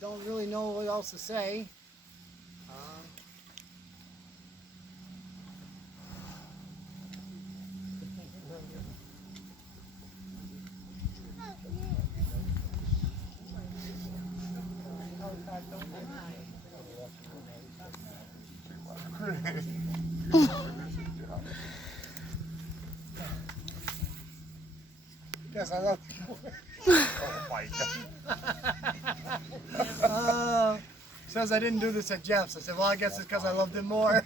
don't really know what else to say. Yes, I love you. Oh my God. Says I didn't do this at Jeff's. I said, well, I guess it's because I loved him more.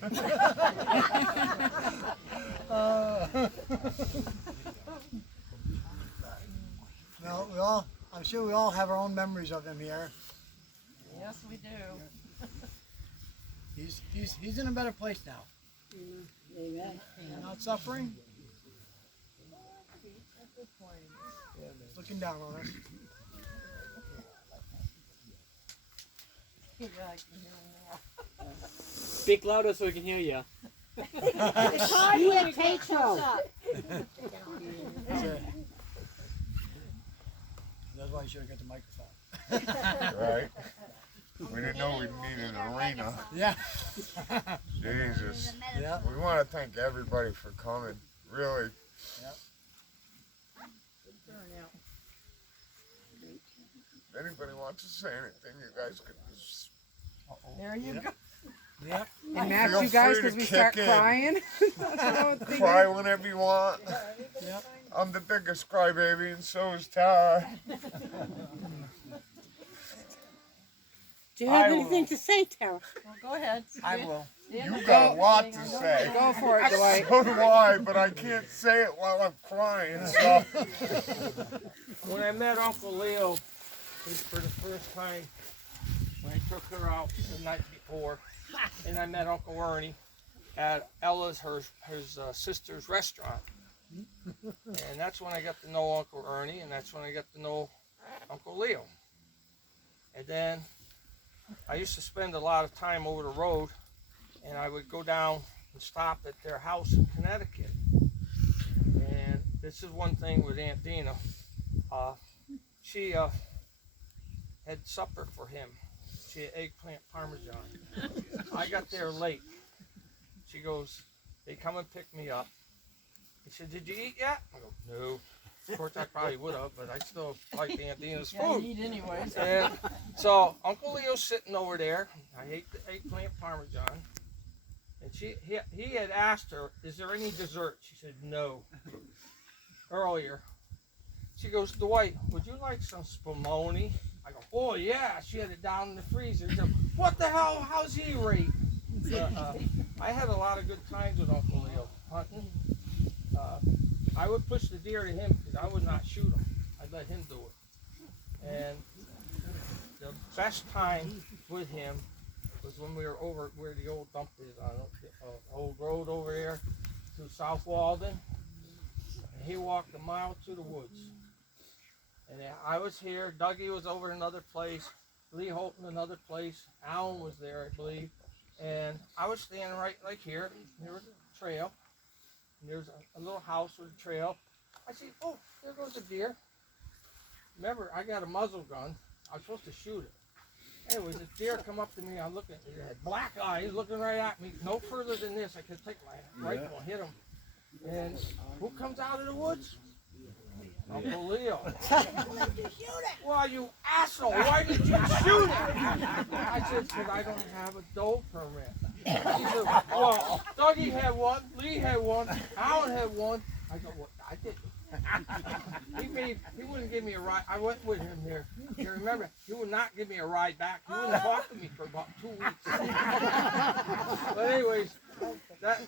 No, I'm sure we all have our own memories of him here. Yes, we do. He's in a better place now. Amen. Not suffering. He's looking down on us. Yeah, I can hear him now. Speak louder so we can hear you. It's hard here, Tetreault. That's why you should have got the microphone. Right. We didn't know we'd need an arena. Yeah. Jesus. Yeah. We want to thank everybody for coming. Really. Yep. If anybody wants to say anything, you guys could just There you go. Yep. And match Feel you guys free to because we kick start in. crying. cry whenever you want. Yep. I'm the biggest crybaby, and so is Tara. Do you have I anything will. to say, Tara? Well, go ahead. I will. You got a lot to say. Go for it, Dwight. So do I, but I can't say it while I'm crying. So. When I met Uncle Leo for the first time, when I took her out the night before, and I met Uncle Ernie at Ella's, his sister's restaurant. And that's when I got to know Uncle Ernie, and that's when I got to know Uncle Leo. And then I used to spend a lot of time over the road, and I would go down and stop at their house in Connecticut. And this is one thing with Aunt Dina. She had supper for him. She had eggplant parmesan. I got there late. She goes, they come and pick me up. He said, did you eat yet? I go, no. Of course, I probably would have, but I still like Aunt Dina's Yeah, food. you eat anyways. And so Uncle Leo's sitting over there. I ate the eggplant parmesan. And he had asked her, is there any dessert? She said, no. Earlier. She goes, Dwight, would you like some spumoni? I go, oh yeah. She had it down in the freezer. She said, what the hell? How's he rate? I had a lot of good times with Uncle Leo hunting. I would push the deer to him because I would not shoot him. I'd let him do it. And the best time with him was when we were over where the old dump is on the old road over there to South Walden. And he walked a mile through the woods. And I was here, Dougie was over in another place, Lee Holt in another place, Alan was there, I believe. And I was standing right like here, there was a trail. And there's a little house with a trail. I see, oh, there goes a deer. Remember, I got a muzzle gun. I was supposed to shoot it. Anyways, the deer come up to me. I'm looking. He had black eyes looking right at me. No further than this. I could take my rifle and hit him. And who comes out of the woods? Uncle Leo. Why did you shoot it? Well, you asshole. Why did you shoot it? I said, because I don't have a doe permit. He said, well, Dougie had one, Lee had one, Alan had one. I go, well, I didn't. He wouldn't give me a ride. I went with him there. You remember, he would not give me a ride back. He wouldn't talk to me for about 2 weeks. But anyways,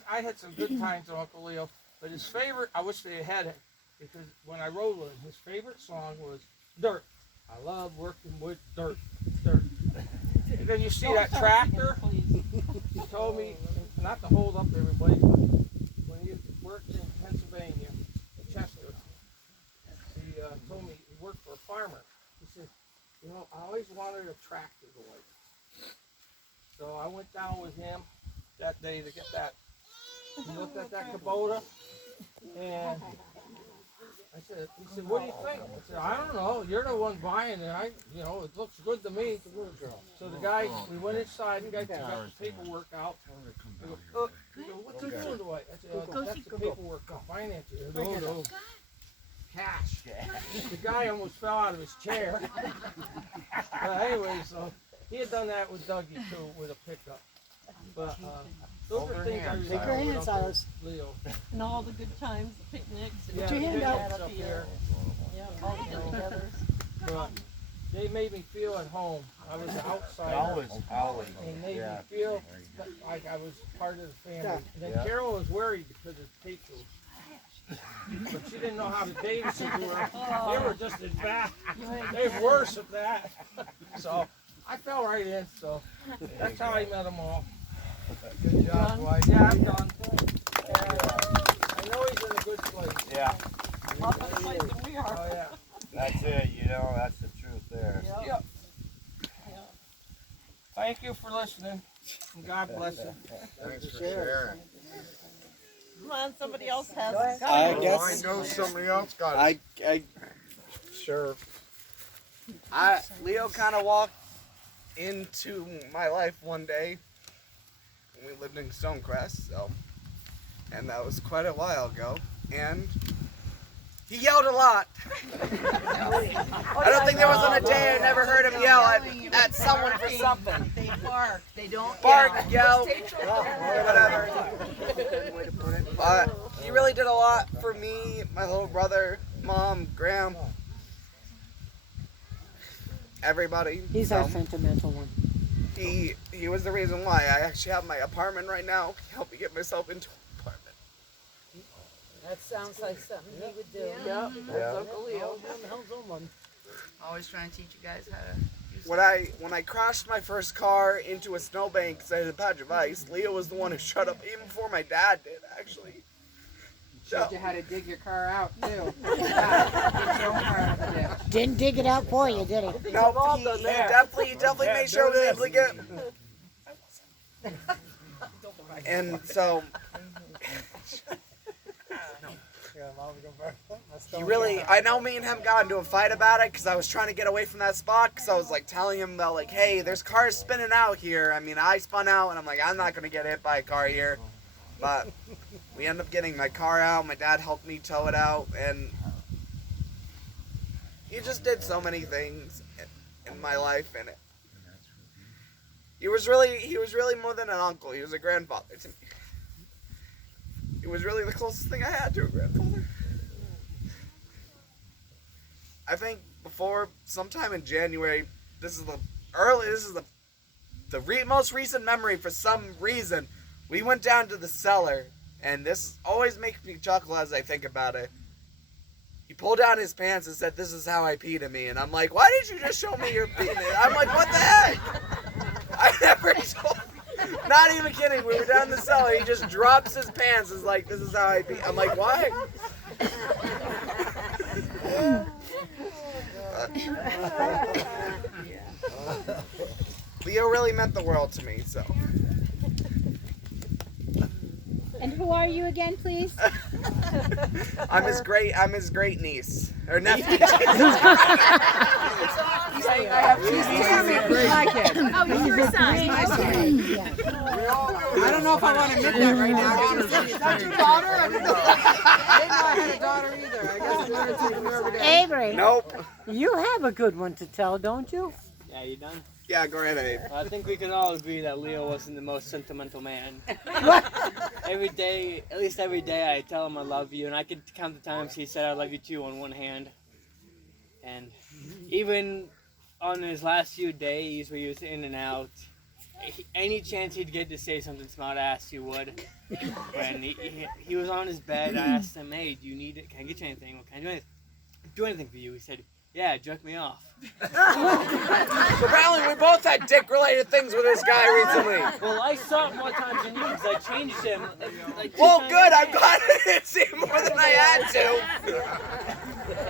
I had some good times with Uncle Leo. But his favorite, I wish they had it, because when I rode with him, his favorite song was Dirt. I love working with dirt. Dirt. And then you see that tractor. He told me, not to hold up everybody, but when he worked in Pennsylvania, in Chester, he told me he worked for a farmer. He said, you know, I always wanted a tractor to work. So I went down with him that day to get that. He looked at that Kubota, and He said, what do you think? I said, I don't know. You're the one buying it. It looks good to me. So the guy, we went inside and got the paperwork out. He goes, what's he doing to it? I said, that's the paperwork for financing. He goes, no. Cash. The guy almost fell out of his chair. But anyway, so he had done that with Dougie too, with a pickup. But those are things I Take your hands, Silas. Leo. And all the good times, the picnics. And Yeah, put your hand picnics out up here. Yeah, all the get-togethers. But they made me feel at home. I was an outsider. Always. And made me feel like I was part of the family. And then Carol was worried because of Tetreault. But she didn't know how the Davises were. They were just as bad. They were worse at that. So I fell right in. So that's how I met them all. Good job, Dwight. Yeah, I'm done. And I know he's in a good place. Yeah, A lot better place than we are. Oh yeah. that's it. That's the truth there. Yep. Thank you for listening. And God bless you. Thanks for sharing. Come on, somebody else has. I I guess know somebody else got it. I Sure. Leo kind of walked into my life one day when we lived in Stonecrest, and that was quite a while ago, and he yelled a lot. I don't think there was on a day I never heard him yell at someone for something. They bark. They don't Bark, yell. yell, whatever. But he really did a lot for me, my little brother, mom, Graham, everybody. He's our sentimental one. He was the reason why I actually have my apartment right now. He helped me get myself into an apartment. That sounds like something he would do. Yeah, Yeah. that's Uncle Leo. Always trying to teach you guys how to use When I crashed my first car into a snowbank because I had a patch of ice, Leo was the one who shut up even before my dad did, actually. Showed you how to dig your car out too. Didn't dig it out for you, did he? No, he definitely made sure we were able to get. And so he really, I know me and him got into a fight about it because I was trying to get away from that spot because I was like telling him about like, hey, there's cars spinning out here. I mean, I spun out and I'm like, I'm not gonna get hit by a car here, but we ended up getting my car out. My dad helped me tow it out, and he just did so many things in my life, and he was really more than an uncle. He was a grandfather to me. He was really the closest thing I had to a grandfather. I think sometime in January, this is the most recent memory for some reason. We went down to the cellar, and this always makes me chuckle as I think about it. He pulled down his pants and said, "This is how I pee to me." And I'm like, "Why did you just show me your penis?" I'm like, "What the heck?" I never told. Not even kidding. We were down in the cellar. He just drops his pants. Is like, "This is how I pee." I'm like, "Why?" Leo really meant the world to me. So. And who are you again, please? I'm his great niece or nephew. I have two nieces. My kid. Oh, he's your son. My son. I don't know if I want to admit that right now. Is that your daughter? I didn't know I had a daughter either. I guess I learned something new every day. Avery, Nope. you have a good one to tell, don't you? Yeah, you done? Yeah, go ahead, Abe. I think we can all agree that Leo wasn't the most sentimental man. Every day, at least every day, I tell him I love you, and I could count the times he said I love you too on one hand. And even on his last few days where he was in and out, any chance he'd get to say something smart ass, he would. When he was on his bed, I asked him, "Hey, do you need it? Can I get you anything? What can I do anything for you?" He said, "Yeah, jerk me off." So apparently we both had dick-related things with this guy recently. Well, I saw it more times than you because I changed him. Like Well, 2 times good. a I'm day. glad I didn't see more than I had to.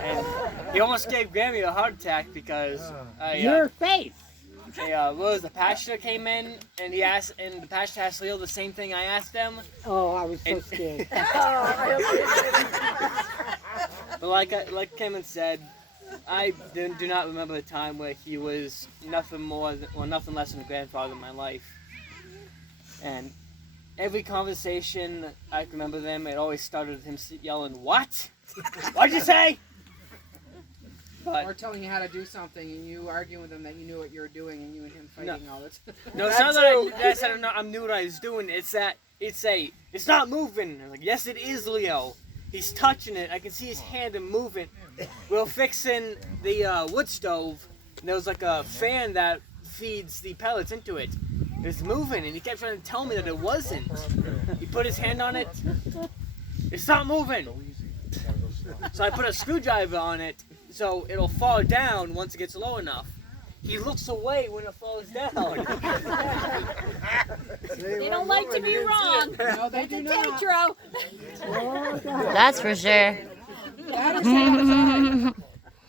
And he almost gave Grammy a heart attack because Your face. what was the pastor came in and the pastor asked Leo the same thing I asked him. Oh, I was so scared. But like Kevin said, I do not remember the time where he was nothing more or nothing less than a grandfather in my life. And every conversation I can remember them, it always started with him yelling, "What? What'd you say?" But Or telling you how to do something and you arguing with him that you knew what you were doing and you and him fighting all the time. no, it's not that I said I knew what I was doing. It's that it's not moving. I'm like, yes, it is, Leo. He's touching it. I can see his hand and moving. We were fixing the wood stove, and there was like a fan that feeds the pellets into it. It was moving, and he kept trying to tell me that it wasn't. He put his hand on it. It's not moving. So I put a screwdriver on it, so it'll fall down once it gets low enough. He looks away when it falls down. They don't like to be wrong. No, they do not. Tetreault. That's for sure.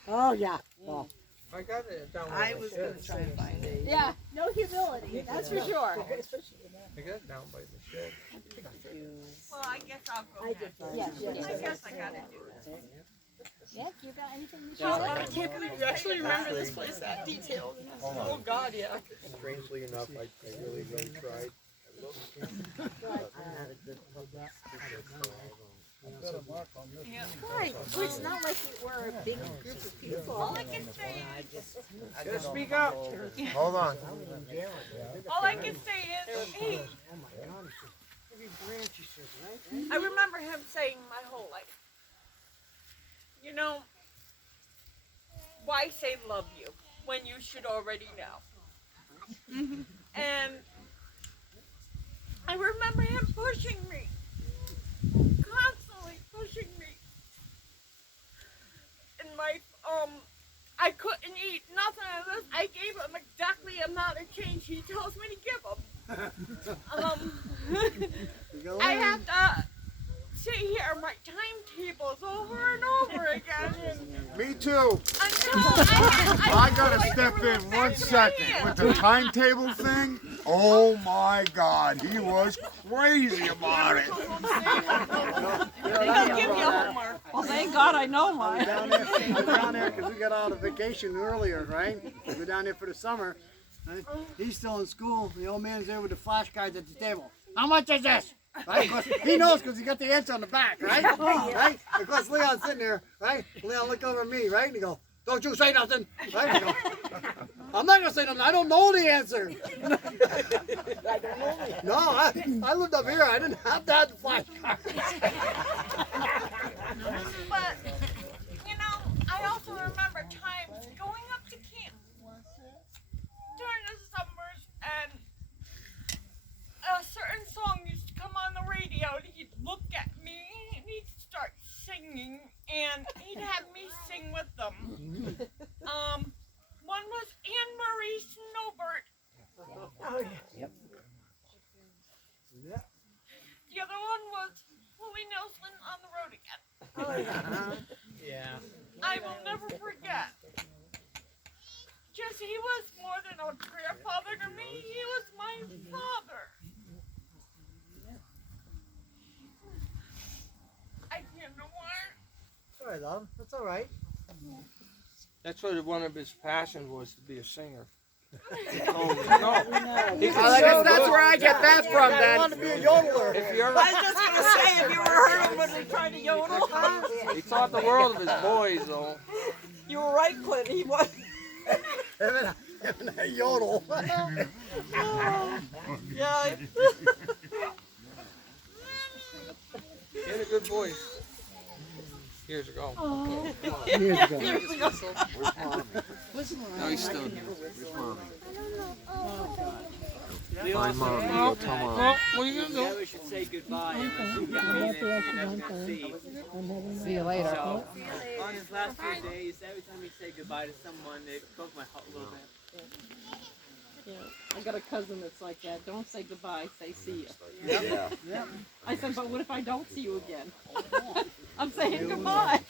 Oh, yeah. Oh. I got it down by I the was shed. going to try and find it. Yeah, no humility. That's for sure. I got it down by the shed. Well, I guess I'll go next. Yeah, I guess I gotta do it. yeah. You got anything to Oh, share? I can't believe you actually remember this place that detailed. Oh God, yeah. Strangely enough, I really tried. Right. Well, it's not like we were a big group of people. All I can say is, Just speak up. Hold on. all I can say is, he. I remember him saying my whole life, you know, why say love you when you should already know? And I remember him pushing me, constantly pushing me. And I couldn't eat nothing of this. I gave him exactly the amount of change he tells me to give him. I have to sit here and write timetables over and over again. And Me too. until I gotta step in 1 second with the timetable thing. Oh my God, he was crazy about it. They don't give you homework. Well, thank God I know mine. I was down there because we got out of vacation earlier, right? We were down there for the summer. Right? He's still in school. The old man's there with the flashcards at the table. How much is this? Right? He knows because he got the answer on the back, right? Right? Of course, Leon's sitting there, right? Leon looked over at me, right? And he go, "Don't you say nothing." Right? I go, "I'm not gonna say nothing. I don't know the answer." No, I lived up here. I didn't have that flashcard. But, you know, I also remember times going up to camp during the summers and a certain song used to come on the radio and he'd look at me and he'd start singing and he'd have me sing with them. One was Anne-Marie Snowbird. Yep. The other one was Willie Nelson on the Road Again. yeah. I will never forget. Jesse, he was more than a grandfather to me. He was my father. I can't know why. Sorry, love. That's all right. That's what one of his passions was, to be a singer. He told me, no. He could I sing guess that's good. where I get that from I want to then. be a yodeler. If you ever, I was just going to say, if you ever heard him when he tried to yodel, he taught the world of his boys, though. you were right, Clint. He was. Him and that yodel. Yeah. He had a good voice. Years ago. Years ago. No, he's still here. My mom. Well, what are you gonna Yeah, do? we should say goodbye. And See you later. so, on his last few days, every time we say goodbye to someone, it broke my heart a little bit. Yeah, I got a cousin that's like that. Don't say goodbye, say see you. Yep. I said, but what if I don't see you again? I'm saying goodbye.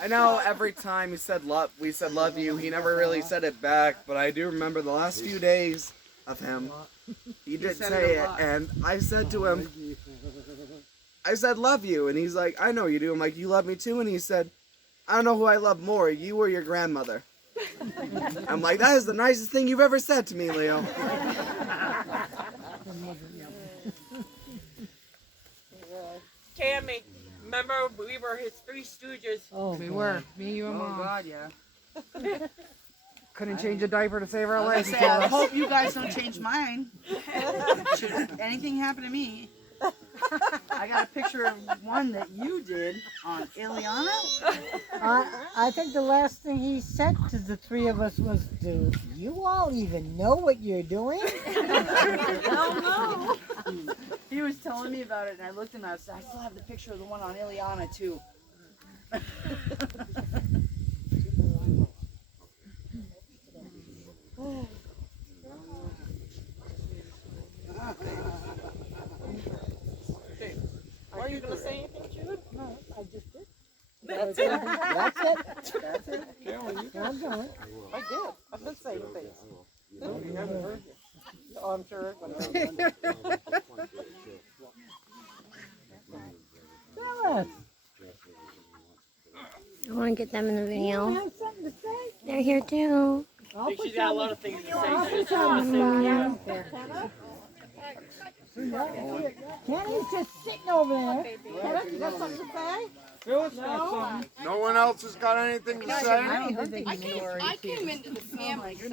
I know every time we said love you, he never really said it back, but I do remember the last few days of him. He did said say it a it, lot. and I said to him, I said, love you. And he's like, I know you do. I'm like, you love me too? And he said, I don't know who I love more, you or your grandmother. I'm like, that is the nicest thing you've ever said to me, Leo. Tammy, remember we were his Three Stooges? Oh, We God. were. Me, you, and Oh, Mom. God, yeah. Couldn't change a diaper to save our I was lives. gonna say, I hope you guys don't change mine. Should anything happen to me? I got a picture of one that you did on Ileana. I think the last thing he said to the three of us was, do you all even know what you're doing? Oh no! He was telling me about it, and I looked and I said, I still have the picture of the one on Ileana too. Are you gonna say anything, Jude? No, I just did. That's it. That's it. That's it. Carolyn, you I'm done. I did. I've been saying things. No, you haven't heard me. Oh, I'm sure everybody knows. Tell us. I want to get them in the You video. have something to say? They're here too. I'll She's put got a some- lot of things to say. I'll She put just wants some to say out there. Kenny's just sitting over there. Kenny, you got something to say? Phyllis got something. No one else has got anything to say? I came into the family, so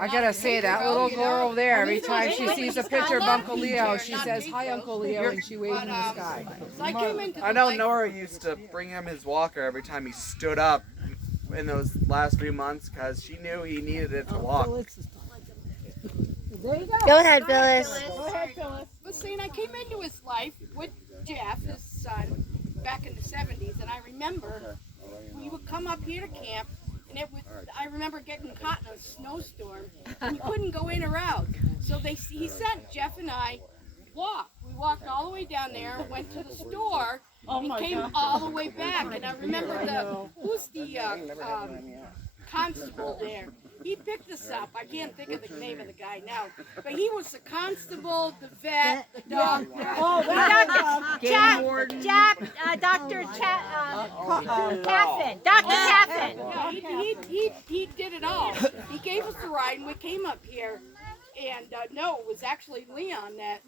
I gotta say, that little girl over there, every time she sees a picture of Uncle Leo, she says, hi, Uncle Leo, and she waves in the sky. I came into I know Nora used to bring him his walker every time he stood up in those last few months because she knew he needed it to walk. There you go. Go ahead, Phyllis. Go ahead, Phyllis. But seeing I came into his life with Jeff, his son, back in the 70s, and I remember we would come up here to camp, and I remember getting caught in a snowstorm, and you couldn't go in or out. So he sent Jeff and I walk. We walked all the way down there, went to the store, and came all the way back. And I remember who's the constable there? He picked us up. I can't think of the name of the guy now, but he was the constable, the vet, the doctor. Oh, Dr. Caffin. Dr. Caffin. Yeah, he did it all. He gave us the ride, and we came up here. And no, it was actually Leon that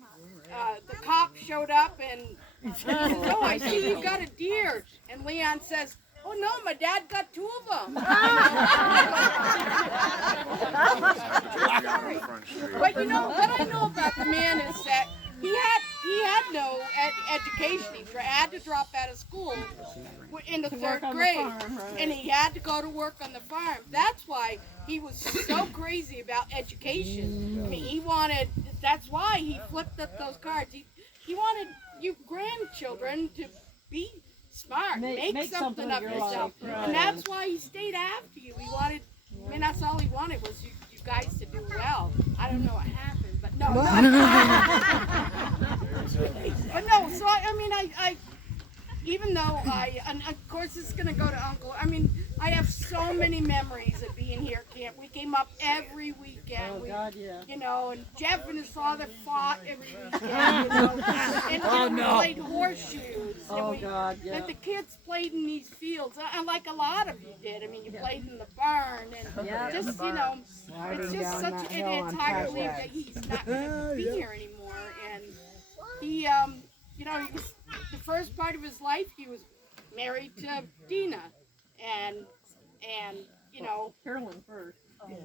the cop showed up, and he said, "Oh, I see you got a deer." And Leon says, "Oh no, my dad got 2 of them." But you know what I know about the man is that he had no education. He had to drop out of school in the 3rd grade, and he had to go to work on the farm. That's why he was so crazy about education. I mean, that's why he flipped up those cards. He wanted you grandchildren to be smart, make something of yourself. And that's why he stayed after you. That's all he wanted was you guys to do well. I don't know what happened, but no. But no, so I even though and of course it's going to go to Uncle, I have so many memories of being here at camp. We came up every weekend. You know, and Jeff and his father fought every weekend, and we played horseshoes. And the kids played in these fields, like a lot of you did. You played in the barn, and just, it's just such, it's hard to believe that he's not going to be here anymore. And he, he was, the first part of his life, he was married to Dina, and Carolyn first.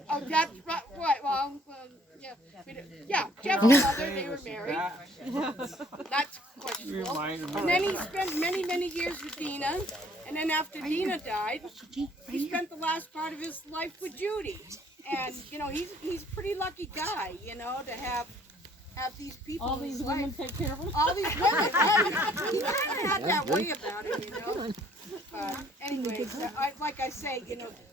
Oh, that's right. Well, yeah. Jeff and mother, they were married. That's questionable. And then he spent many, many years with Dina, and then after Dina died, he spent the last part of his life with Judy. And he's a pretty lucky guy, to have these people. All these women take care of him. All these women. He kind of had that way about him, Anyways, like I say,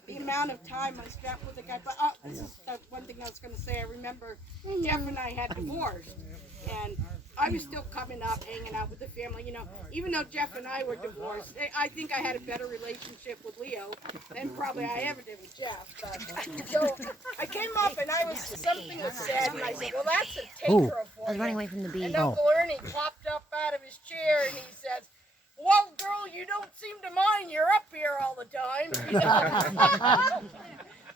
the amount of time I spent with the guy. But this is one thing I was going to say. I remember Jeff and I had divorced, and I was still coming up, hanging out with the family. Even though Jeff and I were divorced, I think I had a better relationship with Leo than probably I ever did with Jeff. But, so I came up, and something was said, and I said, "Well, that's a taker of was running away from the bee. And Uncle Ernie popped up out of his chair and he says, "Well, girl, you don't seem to mind. You're up here all the time." You know?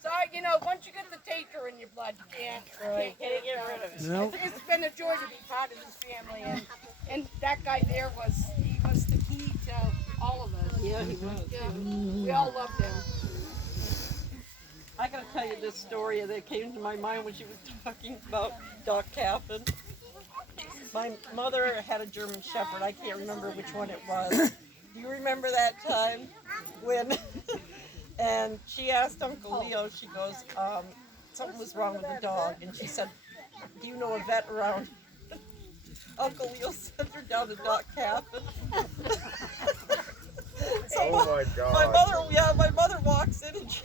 So, you know, once you get the taker in your blood, you can't get rid of it. Nope. It's been a joy to be part of this family, and that guy there was the key to all of us. Yeah, he was. Yeah, we all loved him. I gotta tell you this story that came to my mind when she was talking about Doc Caffin. My mother had a German Shepherd. I can't remember which one it was. Do you remember that time when? And she asked Uncle Leo. She goes, something was wrong with the dog, and she said, "Do you know a vet around?" Uncle Leo sent her down to Doc Caffin. So Oh my God. my mother walks in and she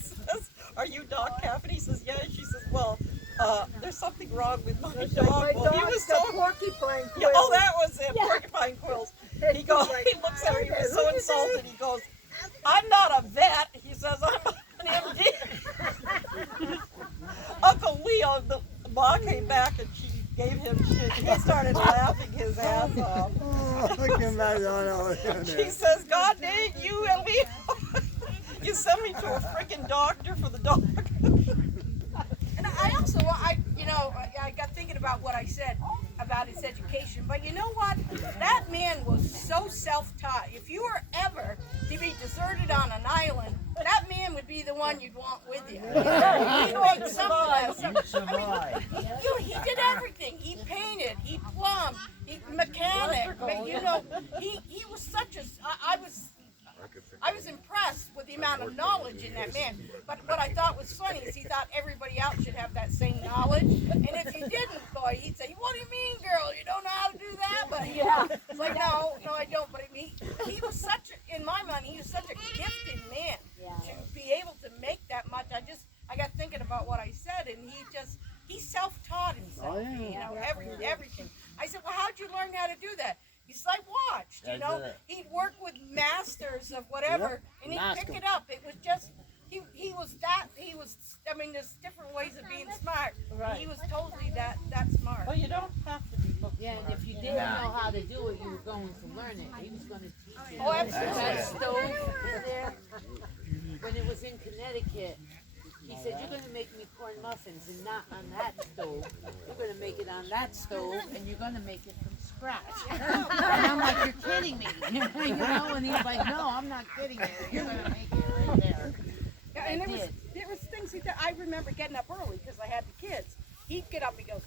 says, "Are you Doc Caffin?" He says, "Yeah." She says, "Well, there's something wrong with my dog." Well, he was so porcupine quills. yeah, oh, that was it, porcupine quills. He goes, he looks at her, he was so insulted. He goes, "I'm not a vet." He says, "I'm an MD." Uncle Leo, the mom came back and she gave him shit. He started laughing his ass off. Oh, look at that. She says, "God dang you and Leo. You sent me to a freaking doctor for the dog." And I also, I got thinking about what I said about his education. But you know what? That man was so self-taught. If you were ever to be deserted on an island, that man would be the one you'd want with you. He'd make something. He did everything. He painted. He plumbed. He mechanic. But, you know, he was such a. I was impressed with the amount of knowledge in that man. But what I thought was funny is he thought everybody else should have that same knowledge. And if you didn't, boy, he'd say, "What do you mean, girl? You don't know how to do that?" But yeah, it's like, no, I don't. But I mean, he was such, in my mind, he was such a gifted man to be able to make that much. I got thinking about what I said, and he self-taught himself. Oh, yeah. You know, everything. I said, "Well, how'd you learn how to do that?" He's like, "Watched, you know." He'd work with masters of whatever, and he'd pick it up. It was just, he was, I mean, there's different ways of being smart. Right. He was totally that smart. Well, you don't have to be book Yeah, and if you didn't know how to do it, you were going to learn it. He was going to teach you. Oh, absolutely. That stove in there, when it was in Connecticut, he said, "You're going to make me corn muffins and not on that stove. You're going to make it on that stove, and you're going to make it from scratch." And I'm like, "You're kidding me." You know, and he's like, "No, I'm not kidding you. You're going to make it right there." Yeah, and there was things he did. I remember getting up early because I had the kids. He'd get up and go,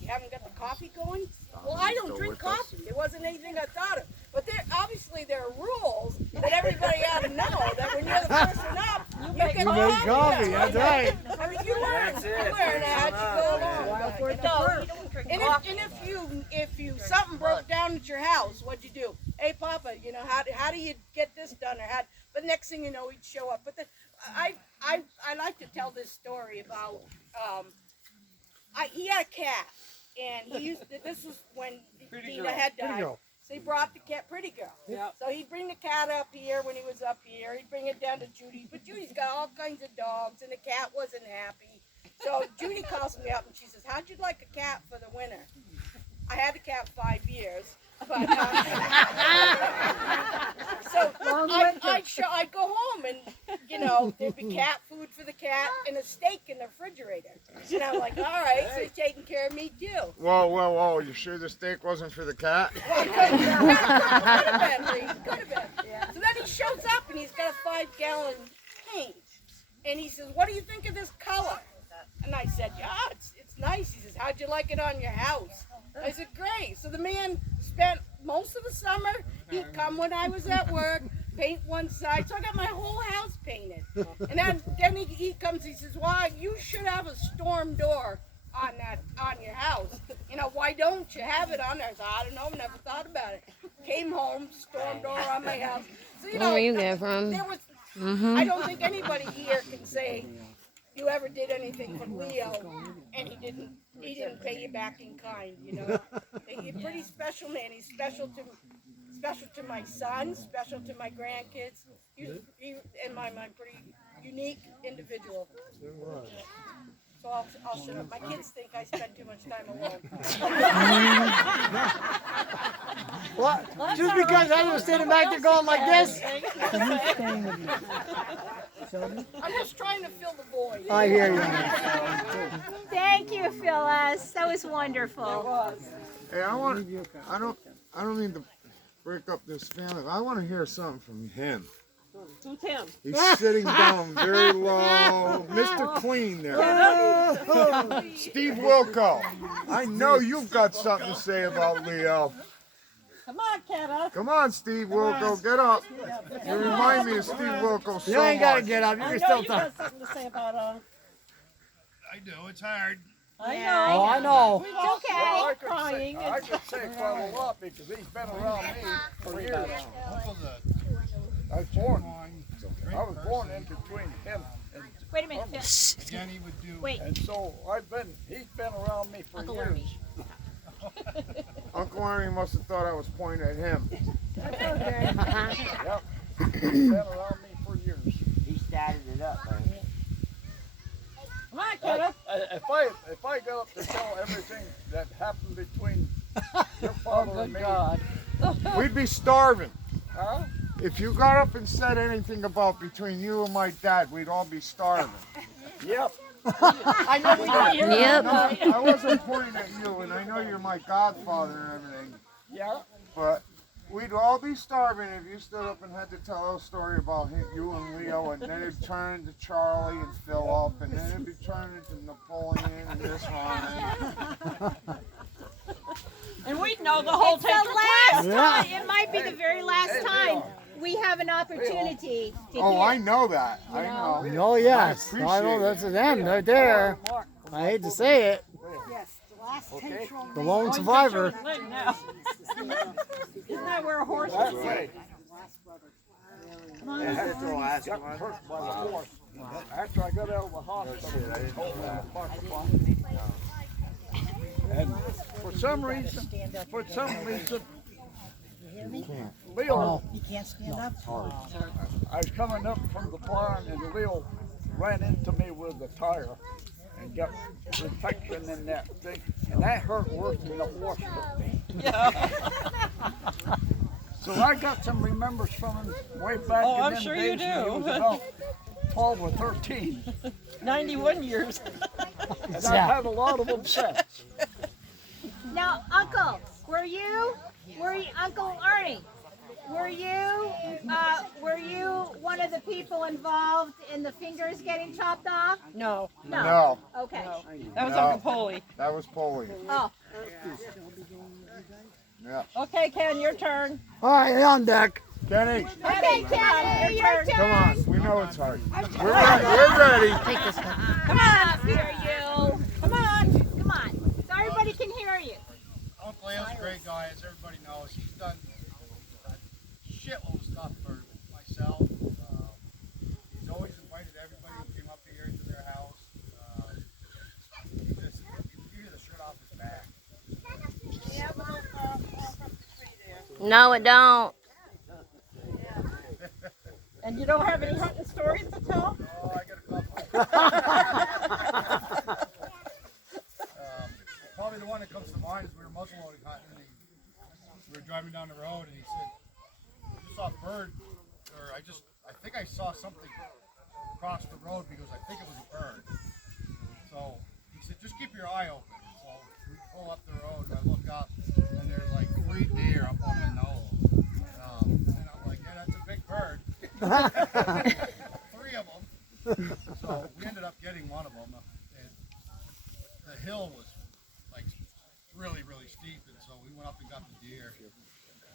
"You haven't got the coffee going?" "Well, I don't drink coffee." It wasn't anything I thought of. But there are rules that everybody ought to know, that when you're the person up, you get You make coffee, that's right. I mean, you learn as you go along. And if something broke down at your house, what'd you do? "Hey, Papa, you know, how do you get this done?" But next thing you know, he'd show up. But I like to tell this story about he had a cat, and this was when Dina had died. Girl. So he brought the cat, Pretty Girl. Yep. So he'd bring the cat up here when he was up here. He'd bring it down to Judy. But Judy's got all kinds of dogs, and the cat wasn't happy. So Judy calls me up, and she says, "How'd you like a cat for the winter?" I had the cat 5 years. But, so I'd go home and, you know, there'd be cat food for the cat and a steak in the refrigerator. And I'm like, all right, so he's taking care of me too. Whoa, you sure the steak wasn't for the cat? Well, could have been. Yeah. So then he shows up and he's got a 5-gallon paint. And he says, "What do you think of this color?" And I said, "Yeah, it's nice." He says, "How'd you like it on your house?" I said, "Great." So the man spent most of the summer, he'd come when I was at work, paint one side. So I got my whole house painted. And then he comes, he says, "Well, you should have a storm door on your house. You know, why don't you have it on there?" I said, "I don't know, never thought about it." Came home, storm door on my house. So, you know, Where you get from? there was, I don't think anybody here can say you ever did anything for Leo and he didn't pay you back in kind, you know. He's a pretty special man. He's special to my son, special to my grandkids. He, in my mind, pretty unique individual. So I'll shut up. My kids think I spend too much time alone. What? Just because I was sitting back there going like this? I'm just trying to fill the void. I hear you. Thank you, Phyllis. That was wonderful. Hey, I don't mean to break up this family. I want to hear something from him. Who's him? He's sitting down very low. Mr. Clean there. Steve Wilco. I know you've got something to say about Leo. Come on, Kata. Come on, Steve Wilco, get up. You remind me of Steve Wilco so You ain't got to much. get up. You I can know still you talk. got something to say about I do. It's hard. I Yeah, know. Oh, I know. We've all, okay. we're all I could crying. say, I could say quite a lot because he's been around me for years. Uncle's I was born in between him and Wait a minute, Phil. again he would do. Wait. And so he's been around me for Uncle years. Ernie. Uncle Ernie must have thought I was pointing at him. Yep. He's been around me for years. He started it up, man. Come on, Kata. If I got up to tell everything that happened between your father and me, We'd be starving. huh? If you got up and said anything about between you and my dad, we'd all be starving. Yep. I know we got you. Yep. I wasn't pointing at you, and I know you're my godfather and everything, Yeah. but we'd all be starving if you stood up and had to tell a story about you and Leo, and then it'd turn into Charlie and Philip, and then it'd be turned into Napoleon and this one. And we'd know the whole It's the Tetreault last class. time. It might be the very last time we have an opportunity to Oh, hear. I know that. I know. Oh, yes. I I know appreciate that's them right there. I hate to say it. The lone survivor. Now. Isn't that where a horse That is? way. That's the last Got one. hurt by the horse. After I got out of the hospital, they told me to park the car. And for some reason, Leo, You can't stand up. I was coming up from the barn and Leo ran into me with a tire and got infection in that thing. And that hurt worse than the horse hurt me. Yeah. So I got some remembers from him way back Oh, in I'm them sure days you when he do. was about 12 or 13. 91 years. And I've had a lot of them since. Now, Uncle, were you Uncle Ernie? Were you one of the people involved in the fingers getting chopped off? No. No, Okay. That was No. Uncle Polly. that was Polly. Oh, Yeah. Okay, Ken, your turn. All right, on deck. Kenny, okay, Kenny, your turn. come on. We know it's hard. We're ready. We're ready. Take this one. Come on, hear you. Come on, so everybody can hear you. Uncle Leo's a great guy, as everybody knows. He's done a shitload of stuff for myself. He's always invited everybody who came up here to their house. You hear the shirt off his back. No, it don't. And you don't have any hunting stories to tell? Oh, I got a couple. Probably the one that comes to mind is we were muzzleloading hunting. And we were driving down the road, and he said, "I just saw a bird, or I think I saw something across the road because I think it was a bird." So he said, "Just keep your eye open." So we pull up the road, and I look up, and there's like 3 deer up on the knoll. And I'm like, "Yeah, that's a big bird." 3 of them. So we ended up getting one of them. And the hill was like really, really steep, and so we went up and got the deer,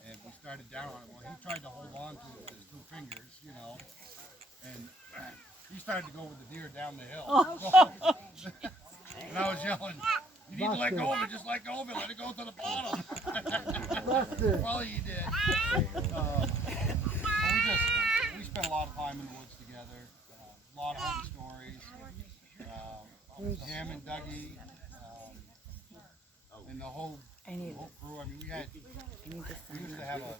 and we started down on it. Well, he tried to hold on to it with his 2 fingers, you know, and he started to go with the deer down the hill. And I was yelling, "You need to let go of it, just let go of it, let it go to the bottom." Probably he did. But we spent a lot of time in the woods together, a lot of hunting stories. Him and Dougie, and the whole crew. I mean, we used to have a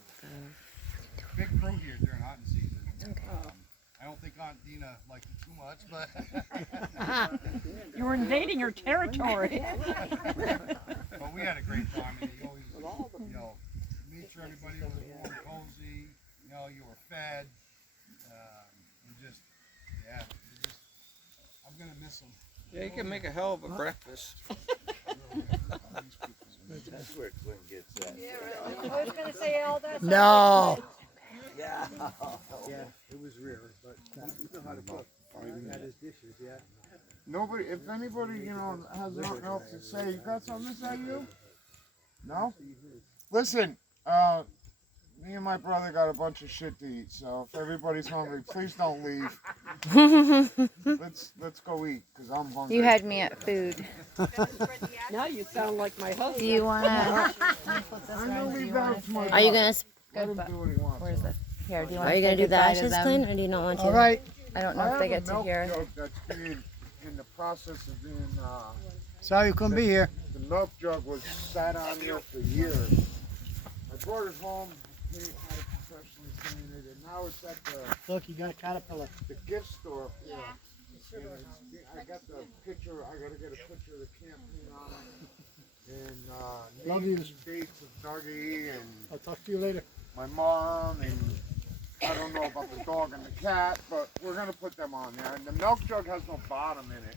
big crew here during hunting season. I don't think Aunt Dina liked it too much, but You were invading her territory. but we had a great time. And he always, made sure everybody was warm and cozy. You were fed. And just, I'm gonna miss him. Yeah, you can make a hell of a breakfast. That's where Clint gets that. I was gonna say all that. No. Yeah. Yeah, it was rare, but you know how to cook. He had his dishes, yeah. Nobody, if anybody, has nothing else to say, you got something to say, you? No? Listen, me and my brother got a bunch of shit to eat, so if everybody's hungry, please don't leave. Let's go eat, because I'm hungry. You had me at food. Now you sound like my husband. Do you wanna? I'm gonna leave that to my Are you gonna? Let him do what he wants. Where's the? Here, do you want Are you gonna do the ashes, Clint, or do you not want to? All right. I don't know if they get to hear. Jug that's being in the process of being. Sorry you couldn't be here. The milk jug was sat on here for years. I brought it home, had it professionally painted, and now it's at the Look, you got a caterpillar. gift store. Yeah. And I got the picture. I gotta get a picture of the campaign on it, and Love names you. and dates of Dougie and I'll talk to you later. my mom, and I don't know about the dog and the cat, but we're gonna put them on there. And the milk jug has no bottom in it.